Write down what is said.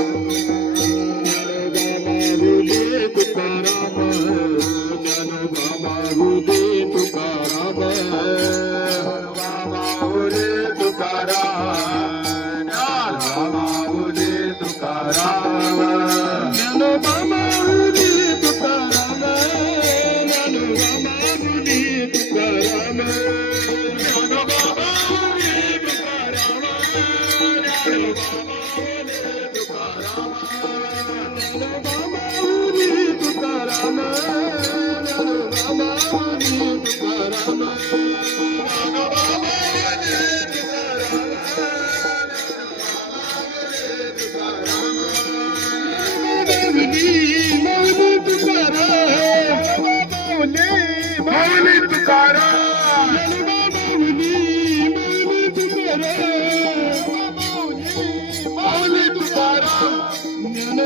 Música Holy Tukara, Holy Tukara.